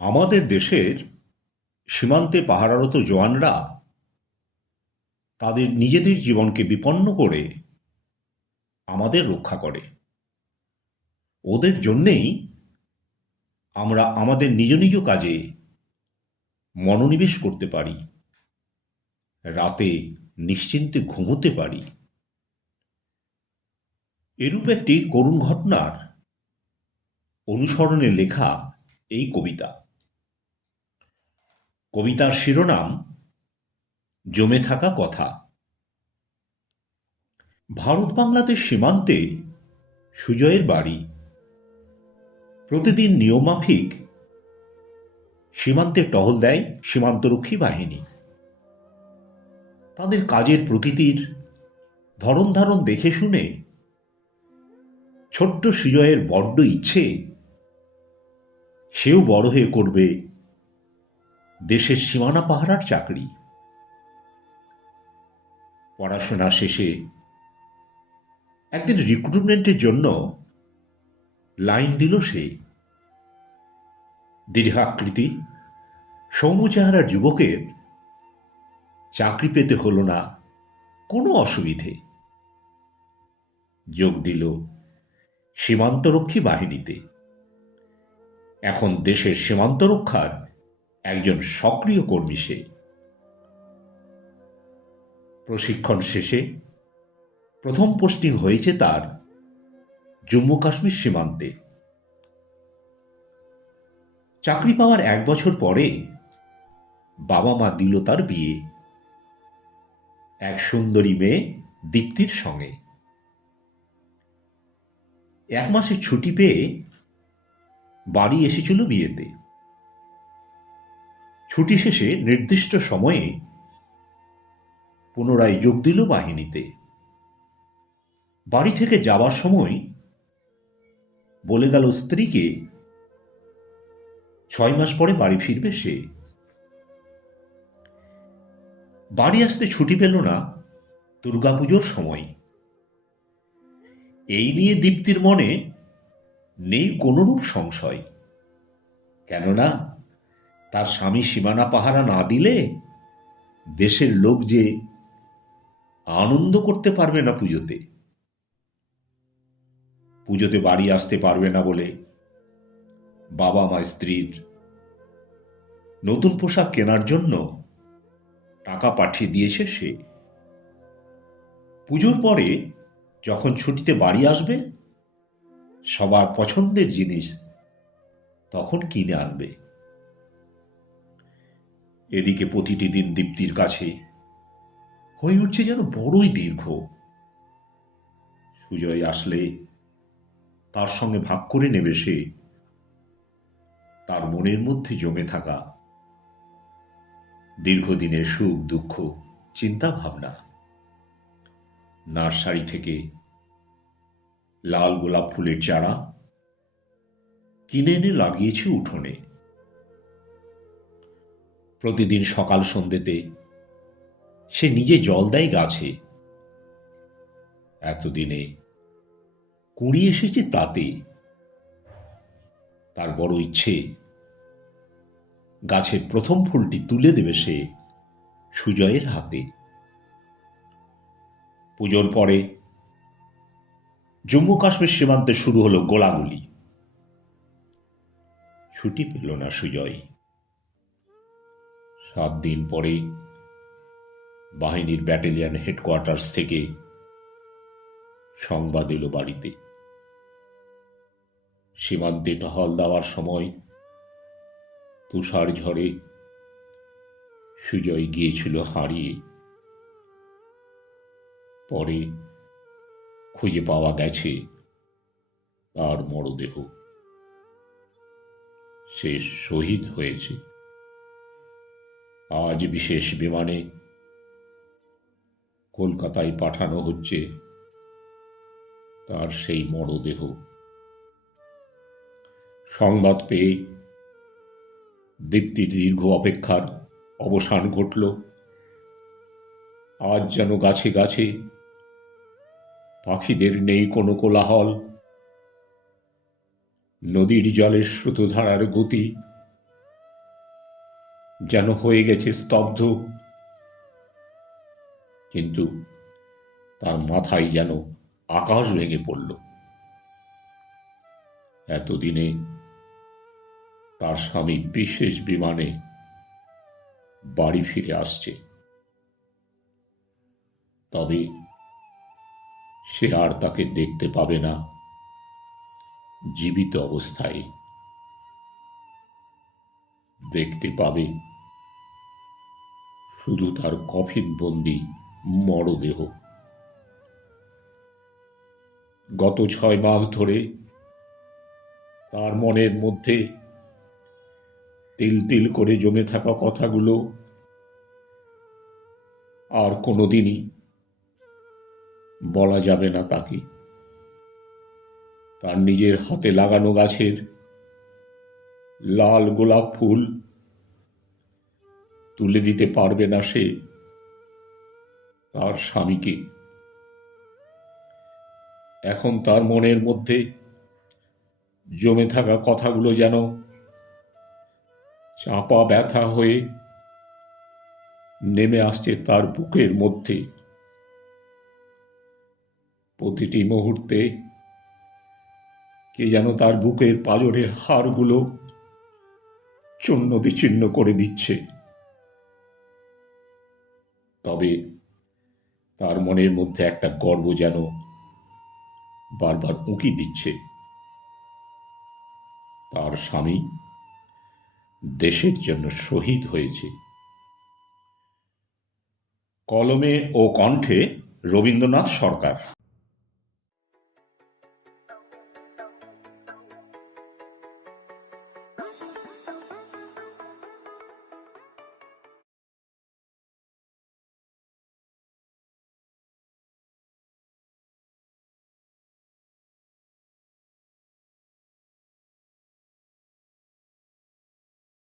আমাদের দেশের সীমান্তে পাহারারত জওয়ানরা তাদের নিজেদের জীবনকে বিপন্ন করে আমাদের রক্ষা করে। ওদের জন্যেই আমরা আমাদের নিজ নিজ কাজে মনোনিবেশ করতে পারি, রাতে নিশ্চিন্তে ঘুমোতে পারি। এরূপ একটি করুণ ঘটনার অনুসরণে লেখা এই কবিতা। কবিতার শিরোনাম জমে থাকা কথা। ভারত বাংলাদেশ সীমান্তে সুজয়ের বাড়ি। প্রতিদিন নিয়মমাফিক সীমান্তে টহল দেয় সীমান্তরক্ষী বাহিনী। তাদের কাজের প্রকৃতির ধরন ধারণ দেখে শুনে ছোট্ট সুজয়ের বড্ড ইচ্ছে সেও বড় হয়ে করবে দেশের সীমানা পাহারার চাকরি। পড়াশোনা শেষে একদিন রিক্রুটমেন্টের জন্য লাইন দিল সে। দীর্ঘাকৃতি সৌম্যচেহারার যুবকের চাকরি পেতে হল না কোনো অসুবিধে। যোগ দিল সীমান্তরক্ষী বাহিনীতে। এখন দেশের সীমান্ত রক্ষার একজন সক্রিয় কর্মী সে। প্রশিক্ষণ শেষে প্রথম পোস্টিং হয়েছে তার জম্মু কাশ্মীর সীমান্তে। চাকরি পাওয়ার 1 বছর পরে বাবা মা দিল তার বিয়ে এক সুন্দরী মেয়ে দীপ্তির সঙ্গে। 1 মাসের ছুটি পেয়ে বাড়ি এসেছিল বিয়েতে। ছুটি শেষে নির্দিষ্ট সময়ে পুনরায় যোগ দিল বাহিনীতে। বাড়ি থেকে যাবার সময় বলে গেল স্ত্রীকে 6 মাস পরে বাড়ি ফিরবে সে। বাড়ি আসতে ছুটি পেল না দুর্গাপুজোর সময়। এই নিয়ে দীপ্তির মনে নেই কোনরূপ সংশয়। কেননা তার স্বামী সীমানা পাহারা না দিলে দেশের লোক যে আনন্দ করতে পারবে না পুজোতে। পুজোতে বাড়ি আসতে পারবে না বলে বাবা মা স্ত্রীর নতুন পোশাক কেনার জন্য টাকা পাঠিয়ে দিয়েছে সে। পুজোর পরে যখন ছুটিতে বাড়ি আসবে সবার পছন্দের জিনিস তখন কিনে আনবে। এদিকে প্রতিটি দিন দীপ্তির কাছে হয়ে উঠছে যেন বড়ই দীর্ঘ। সুজয় আসলে তার সঙ্গে ভাগ করে নেবে সে তার মনের মধ্যে জমে থাকা দীর্ঘদিনের সুখ দুঃখ চিন্তা ভাবনা। নার্সারি থেকে লাল গোলাপ ফুলের চারা কিনে এনে লাগিয়েছে উঠোনে। প্রতিদিন সকাল সন্ধ্যেতে সে নিজে জল দেয় গাছে। এতদিনে কুড়ি এসেছে তাতে। তার বড় ইচ্ছে গাছের প্রথম ফুলটি তুলে দেবে সে সুজয়ের হাতে। পুজোর পরে জম্মু কাশ্মীর সীমান্তে শুরু হলো গোলাগুলি। ছুটি পেল না সুজয়। 7 দিন পরে বাহিনীর ব্যাটালিয়ন হেডকোয়ার্টার্স থেকে সংবাদ এলো বাড়িতে। সীমান্তে টহল দেওয়ার সময় তুষার ঝড়ে সুজয় গিয়েছিল হারিয়ে। পরে খুঁজে পাওয়া গেছে তার মরদেহ। সে শহীদ হয়েছে। আজ বিশেষ বিমানে কলকাতায় পাঠানো হচ্ছে তার সেই মরদেহ। সংবাদ পেয়ে দীপ্তির দীর্ঘ অপেক্ষার অবসান ঘটল। আজ যেন গাছে গাছে পাখিদের নেই কোনো কোলাহল। নদীর জলের স্রোতধারার গতি যেন হয়ে গেছে স্তব্ধ, কিন্তু তার মাথায় যেন আকাশ ভেঙে পড়ল। এতদিনে তার স্বামী বিশেষ বিমানে বাড়ি ফিরে আসছে, তবে সে আর তাকে দেখতে পাবে না জীবিত অবস্থায়। দেখতে পাবে শুধু তার কফিনবন্দি মরদেহ। গত 6 মাস ধরে তার মনের মধ্যে তিল তিল করে জমে থাকা কথাগুলো আর কোনোদিনই বলা যাবে না তাকে। তার নিজের হাতে লাগানো গাছের লাল গোলাপ ফুল তুলে দিতে পারবে না সে তার স্বামীকে। এখন তার মনের মধ্যে জমে থাকা কথাগুলো যেন চাপা ব্যথা হয়ে নেমে আসছে তার বুকের মধ্যে। প্রতিটি মুহূর্তে কে যেন তার বুকের পাঁজরের হাড়গুলো চূর্ণ বিচ্ছিন্ন করে দিচ্ছে। তবে তার মনের মধ্যে একটা গর্ব যেন বারবার উঁকি দিচ্ছে। তার স্বামী দেশের জন্য শহীদ হয়েছে। কলমে ও কণ্ঠে রবীন্দ্রনাথ সরকার।